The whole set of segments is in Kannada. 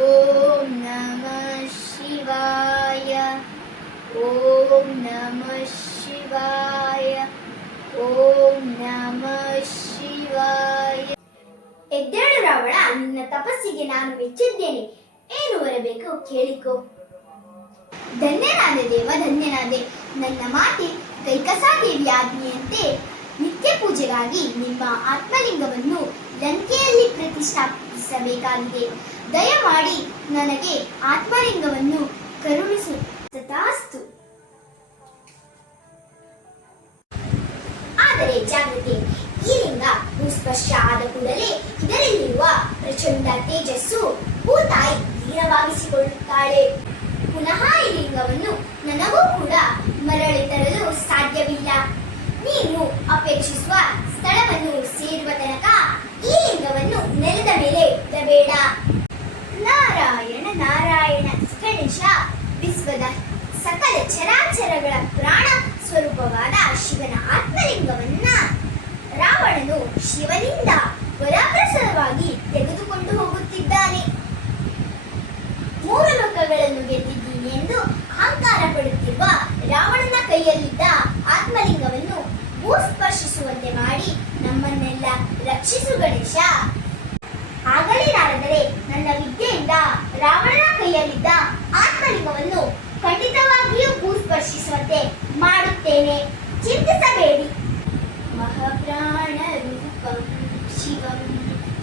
ಓಂ ನಮಃ ಶಿವಾಯ. ಓಂ ನಮಃ ಶಿವಾಯ. ಓಂ ನಮಃ ಶಿವಾಯ. ಎದ್ದೇಳು ರಾವಣ, ನಿನ್ನ ತಪಸ್ಸಿಗೆ ನಾನು ಮೆಚ್ಚಿದ್ದೇನೆ. ಏನು ಬರಬೇಕು ಕೇಳಿಕೋ. ಧನ್ಯನಾದೆ ದೇವ, ಧನ್ಯನಾದೆ. ನನ್ನ ಮಾತೆ ಕೈಕಸಾದೇವಿ ಆಜ್ಞೆಯಂತೆ ನಿತ್ಯ ಪೂಜೆಗಾಗಿ ನಿಮ್ಮ ಆತ್ಮಲಿಂಗವನ್ನು ಲಂಕೆಯಲ್ಲಿ ಪ್ರತಿಷ್ಠಾಪಿಸಬೇಕಾಗಿದೆ. ದಯಮಾಡಿ ನನಗೆ ಆತ್ಮಲಿಂಗವನ್ನು ಕರುಣಿಸು. ತಥಾಸ್ತು. ಆದರೆ ಜಾಗೃತಿ, ಈ ಲಿಂಗ ಭೂಸ್ಪರ್ಶ ಆದ ಕೂಡಲೇ ಇದರಲ್ಲಿರುವ ಪ್ರಚಂಡ ತೇಜಸ್ಸು ಭೂತಾಯಿ ಧೀರವಾಗಿಸಿಕೊಳ್ಳುತ್ತಾಳೆ. ಪುನಃ ಈ ಲಿಂಗವನ್ನು ನನಗೂ ಕೂಡ ಮರಳಿ ತರಲು ಸಾಧ್ಯವಿಲ್ಲ. ನೀನು ಅಪೇಕ್ಷಿಸುವ ಸ್ಥಳವನ್ನು ಸೇರುವ ತನಕ ಈ ಲಿಂಗವನ್ನು ನೆಲದ ಮೇಲೆ ಇಡಬೇಡ. ನಾರಾಯಣ ನಾರಾಯಣ. ಗಣೇಶ ವಿಶ್ವದ ಸಕಲ ಚರಾಚರಗಳ ಪ್ರಾಣ ಸ್ವರೂಪವಾದ ಶಿವನ ಆತ್ಮಲಿಂಗವನ್ನ ರಾವಣನು ಶಿವನಿಂದ ವರಪ್ರಸಾದವಾಗಿ ತೆಗೆದುಕೊಂಡು ಹೋಗುತ್ತಿದ್ದಾನೆ. 3 ಲೋಕಗಳನ್ನು ಗೆದ್ದಿದ್ದೀನಿ ಎಂದು ಅಹಂಕಾರ ಪಡುತ್ತಿರುವ ರಾವಣನ ಕೈಯಲ್ಲಿದ್ದ ಆತ್ಮಲಿಂಗವನ್ನು ಭೂಸ್ಪರ್ಶಿಸುವಂತೆ ಮಾಡಿ ನಮ್ಮನ್ನೆಲ್ಲ ರಕ್ಷಿಸು ಗಣೇಶ. ಆಗಲೇ ನಾರದರೆ ನನ್ನ ವಿದ್ಯೆಯಿಂದ ರಾವಣನ ಕೈಯಲ್ಲಿದ್ದ ಆತ್ಮಲಿಂಗವನ್ನು ಖಂಡಿತವಾಗಿಯೂ ಭೂಸ್ಪರ್ಶಿಸುವಂತೆ ಮಾಡುತ್ತೇನೆ. ಚಿಂತಿಸಬೇಡಿ. ಮಹಾಪ್ರಾಣ ರೂಪಂ ಶಿವಂ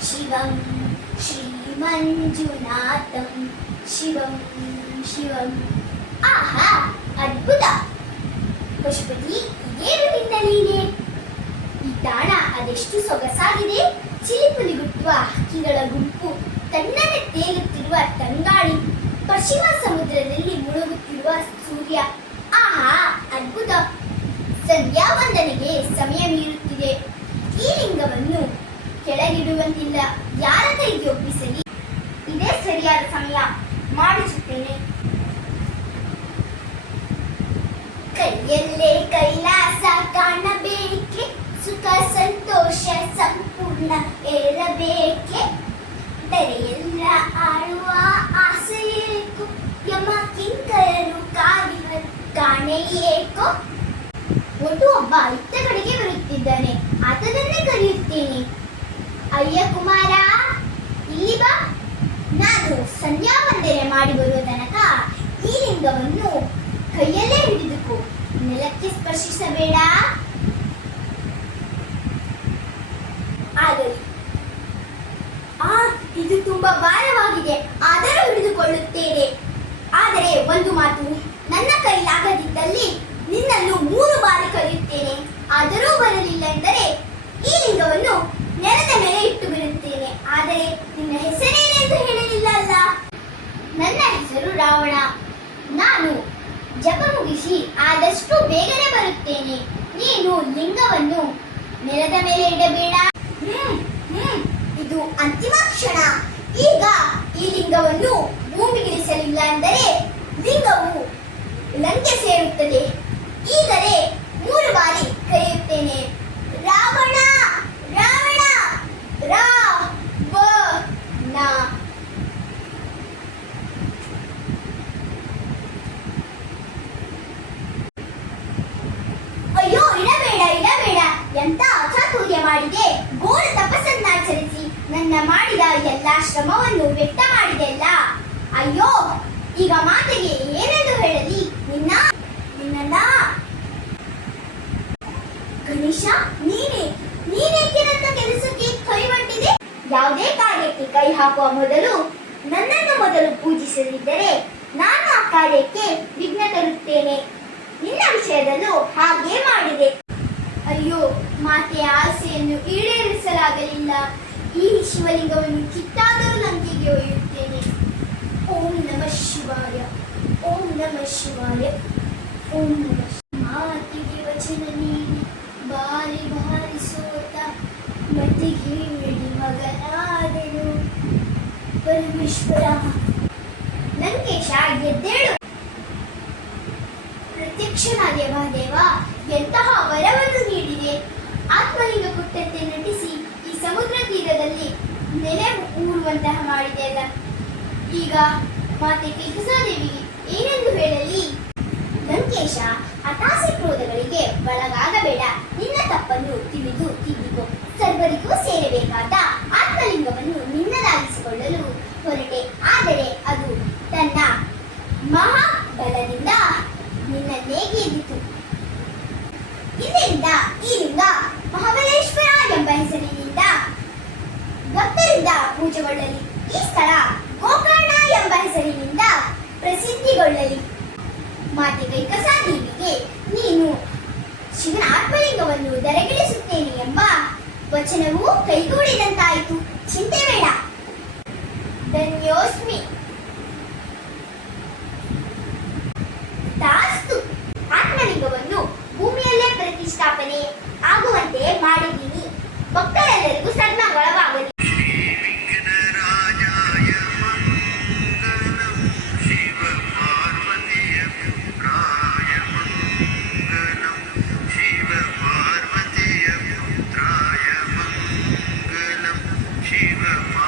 ಶಿವಂ ಶ್ರೀಮಂಜುನಾಥಂ ಶಿವಂ ಶಿವಂ. ಆಹಾ, ಅದ್ಭುತ ಪಶುಪತಿ, ಇದೇನು ನಿನ್ನ ಲೀಲೆ? ಈ ತಾಣ ಅದೆಷ್ಟು ಸೊಗಸಾಗಿದೆ. ಚಿಲಿಪುಲಿಗುಟ್ಟುವ ಹಕ್ಕಿಗಳ ಗುಂಪು, ತಣ್ಣನೆ ತೇಲುತ್ತಿರುವ ತಂಗಾಳಿ, ಪಶ್ಚಿಮ ಸಮುದ್ರದಲ್ಲಿ ಮುಳುಗುತ್ತಿರುವ ಸೂರ್ಯ. ಆಹಾ, ಅದ್ಭುತ. ಸಂಧ್ಯಾ ವಂದನೆಗೆ ಸಮಯ ಮೀರುತ್ತಿದೆ. ಈ ಲಿಂಗವನ್ನು ಕೆಳಗಿಡುವಂತಿಲ್ಲ. ಯಾರ ಕೈಗೆ ಒಪ್ಪಿಸಲಿ? ಇದೇ ಸರಿಯಾದ ಸಮಯ. ಮಾಡಿಸುತ್ತೇನೆ. ಕೈಯಲ್ಲೇ ಕೈಲಾಸ ಕಾಣಬೇಕೆ, ಸುಖ ಸಂತೋಷ ಸಂಪೂರ್ಣ ಏರಬೇಕೆ, ದರೆಯೆಲ್ಲ ಆಳುವ ಆಸೆಯೇಕೋ, ಯಮ ಕಿಂಕರರು ಕಾದಿವ ಕಾಣೆಯೇಕೋ. ಒಟ್ಟು ಒಬ್ಬ ಇತ್ತ ಕಡೆಗೆ ಬರುತ್ತಿದ್ದಾನೆ. ಆತನನ್ನೇ ಕರೆಯುತ್ತೇನೆ. ಅಯ್ಯ ಕುಮಾರ, ಇಲ್ಲಿ ಬಾ. ನಾನು ಸಂಧ್ಯಾ ವಂದನೆ ಮಾಡಿ ಬರುವ ತನಕ ಈ ಲಿಂಗವನ್ನು ಕೈಯಲ್ಲೇ ಹಿಡಿದುಕೋ. ನೆಲಕ್ಕೆ ಸ್ಪರ್ಶಿಸಬೇಡ. ಆಗಲಿ. ಇದು ತುಂಬಾ ಭಾರವಾಗಿದೆ, ಆದರೂ ಹಿಡಿದುಕೊಳ್ಳುತ್ತೇನೆ. ಆದರೆ ಒಂದು ಮಾತು, ನನ್ನ ಕೈಲಾಗದಿದ್ದಲ್ಲಿ ನಿನ್ನನ್ನು 3 ಬಾರಿ ಕರೆಯುತ್ತೇನೆ. ಆದರೂ ಬರಲಿಲ್ಲ ಎಂದರೆ ಈ ಲಿಂಗವನ್ನು ನೆಲದ ಮೇಲೆ ಇಟ್ಟು ಬಿಡುತ್ತೇನೆ. ಆದರೆ ನಿನ್ನ ಹೆಸರೇನೆಂದು ಹೇಳಲಿಲ್ಲ ಅಲ್ಲ? ನನ್ನ ಹೆಸರು ರಾವಣ. ನಾನು ಜಪ ಮುಗಿಸಿ ಆದಷ್ಟು ಬೇಗನೆ ಬರುತ್ತೇನೆ. ನೀನು ಲಿಂಗವನ್ನು ನೆಲದ ಮೇಲೆ ಇಡಬೇಡ. ಇದು ಅಂತಿಮ ಕ್ಷಣ. ಈಗ ಈ ಲಿಂಗವನ್ನು ಭೂಮಿಗಿಳಿಸಲಿಲ್ಲ ಎಂದರೆ ಲಿಂಗವು ಲಂಕೆ ಸೇರುತ್ತದೆ. ಈಗಲೇ 3 ಬಾರಿ ಕರೆಯುತ್ತೇನೆ. ರಾವಣ ರಾವಣ ರಾವಣ. ಅಯ್ಯೋ, ಇಡಬೇಡ ಇಡಬೇಡ. ಎಂತ ಅಚಾತುರ್ಯ ಮಾಡಿದೆ. ಘೋರ ತಪಸ್ಸನ್ನಾಚರಿಸಿ ನನ್ನ ಮಾಡಿದ ಎಲ್ಲಾ ಶ್ರಮವನ್ನು ವ್ಯಕ್ತ ಮಾಡಿದೆಲ್ಲ. ಅಯ್ಯೋ, ಈಗ ಮಾತೆಗೆ ಏನೆಂದು ಹೇಳಲಿ? ನಿನ್ನ ಗಣೇಶ, ನೀನೇಕೆ ನನ್ನ ಕೆಲಸಕ್ಕೆ ಕೈ ಒಡ್ಡಿದೆ? ಯಾವುದೇ ಕಾರ್ಯಕ್ಕೆ ಕೈ ಹಾಕುವ ಮೊದಲು ನನ್ನನ್ನು ಮೊದಲು ಪೂಜಿಸದಿದ್ದರೆ ನಾನು ಆ ಕಾರ್ಯಕ್ಕೆ ವಿಘ್ನ ತರುತ್ತೇನೆ. ನಿನ್ನ ವಿಷಯದಲ್ಲೂ ಹಾಗೆ ಮಾಡಿದೆ. ಅಯ್ಯೋ, ಮಾತೆಯ ಆಸೆಯನ್ನು ಈಡೇರಿಸಲಾಗಲಿಲ್ಲ. ಈ ಶಿವಲಿಂಗವನ್ನು ಕಿತ್ತಾದರೂ ಲಂಕೆಗೆ ಒಯ್ಯುತ್ತೇನೆ. ಓಂ ನಮಃ ಶಿವಾಯ. ಓಂ ನಮಃ ಶಿವಾಯ. ಓಂ ನಮಃ. ಮಾತಿಗೆ ವಚನ ನೀಡಿ ಬಾರಿ ಬಾರಿ ಸೋತ ಮತಿಗೆ ಮಿಡಿ ಮಗನಾದೆನು ಪರಮೇಶ್ವರ. ಲಂಕೇಶ, ಎದ್ದೇಳು. ಪ್ರತ್ಯಕ್ಷನಾದೇವ ದೇವ, ಎಂತಹ ವರವನ್ನು ನೀಡಿದೆ. ಆತ್ಮಲಿಂಗ ಕೊಟ್ಟಂತೆ ನಟಿಸಿ ಈ ಸಮುದ್ರ ತೀರದಲ್ಲಿ ನೆಲೆ ಊರುವಂತಹ ಮಾಡಿದೆ ಅಲ್ಲ. ಈಗ ಮಾತೆ ಕೈಕಸಾದೇವಿಗೆ ಏನೆಂದು ಹೇಳಲಿ? ಲಂಕೇಶ, ಹತಾಸೆ ಕ್ರೋಧಗಳಿಗೆ ಒಳಗಾಗಬೇಡ. ನಿನ್ನ ತಪ್ಪನ್ನು ತಿದ್ದಿಕೋ. ಸರ್ವರಿಗೂ ಸೇರಬೇಕಾದ ಆತ್ಮಲಿಂಗವನ್ನು ನಿನ್ನದಾಗಿಸಿಕೊಳ್ಳಲು ಹೊರಟೆ. ಆದರೆ ಅದು ತನ್ನ ಮಹಾಬಲದಿಂದ ನಿನ್ನನ್ನೇ ಗೆದ್ದಿತು. ಇಂದಿನಿಂದ ಈ ಲಿಂಗ ಮಹಾಬಲೇಶ್ವರ ಎಂಬ ಹೆಸರಿನಿಂದ ಭಕ್ತರಿಂದ ಪೂಜೆಗೊಳ್ಳಲಿ. ಈ ಸ್ಥಳ ಗೋಕರ್ಣ ಎಂಬ ಹೆಸರಿನಿಂದ ಪ್ರಸಿದ್ಧಿಗೊಳ್ಳಲಿ. ಮಾತೆ ಕೈಕಸಾದೇವಿಗೆ ನೀನು ಶಿವನ ಆತ್ಮಲಿಂಗವನ್ನು ಧರೆಗಿಳಿಸುತ್ತೇನೆ ಎಂಬ ವಚನವೂ ಕೈಗೂಡಿದಂತಾಯಿತು. ಚಿಂತೆ ಬೇಡ. ಧನ್ಯೋಸ್ಮಿ. ತಾಸ್ತು. ಆತ್ಮಲಿಂಗವನ್ನು ಭೂಮಿಯಲ್ಲೇ ಪ್ರತಿಷ್ಠಾಪನೆ ಆಗುವಂತೆ ಮಾಡಿದ್ದೀನಿ. ಭಕ್ತರೆಲ್ಲರಿಗೂ ಸನ್ಮಂಗಳವಾಗಲಿ. Shiva